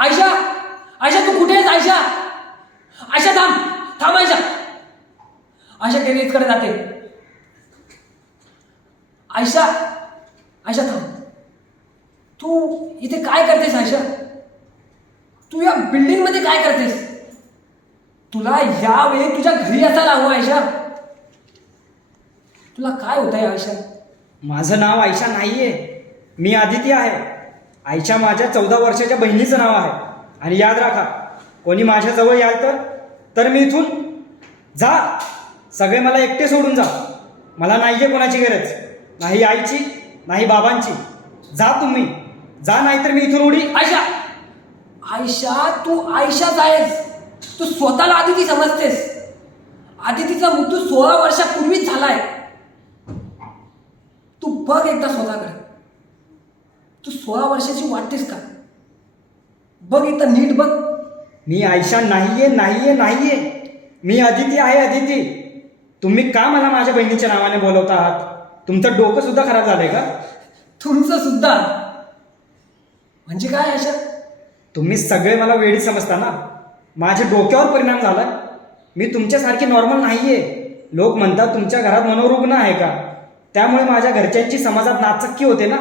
आयशा, आयशा तू कुठे आहेस? आयशा, आयशा थांब थांब. आयशा, आयशा टेरेसकडे जाते. आयशा, आयशा थांब. तू इथे काय करतेस? आयशा, तू या बिल्डिंग मध्ये काय करतेस? तुला यावेळी तुझ्या घरी असायला हवं. आयशा, तुला काय होतंय? आयशा, माझं नाव आयशा नाहीये, मी आदिती आहे. आयशा माझ्या 14 वर्षाच्या बहिणीचं नाव आहे. आणि याद राखा, कोणी माझ्या जवळ याल तर मी इथून जा. सगळे मला एकटे सोडून जा. मला नाहीये कोणाची गरज, नाही आईची नाही बाबांची. जा तुम्ही, जा, नाहीतर मी इथून उडी. आयशा, आयशा तू आयशाच आहेस. तू स्वतःला आदिती समजतेस. आदितीचा मृत्यू 16 वर्षापूर्वीच झालाय. तू बघ एकदा स्वतःकडे. तू 16 वर्षाची वाटतेस का? बघ एकदा नीट बघ. मी आयशा नाहीये नाहीये नाहीये, मी अदिती आहे. अदिती, तुम्ही का मला माझ्या बहिणीच्या नावाने बोलवता आहात? तुमचं डोकं सुद्धा खराब झालंय का? तुमचं सुद्धा म्हणजे काय? आयशा, तुम्ही सगळे मला वेडी समजता ना. माझ्या डोक्यावर परिणाम झाला. मी तुमच्यासारखी नॉर्मल नाहीये. लोक म्हणतात तुमच्या घरात मनोरुग्ण आहे का, त्यामुळे माझ्या घरच्यांची समाजात नाचक्की होते ना.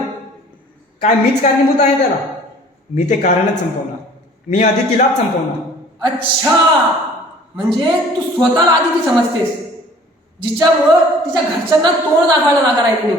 काय मीच कारणीभूत आहे त्याला? मी ते कारणच संपवणार. मी अदितीलाच संपवणार. अच्छा, म्हणजे तू स्वतःला आदिती समजतेस, जिच्यामुळं तिच्या घरच्यांना तोंड दाखवायला लागणार आहे.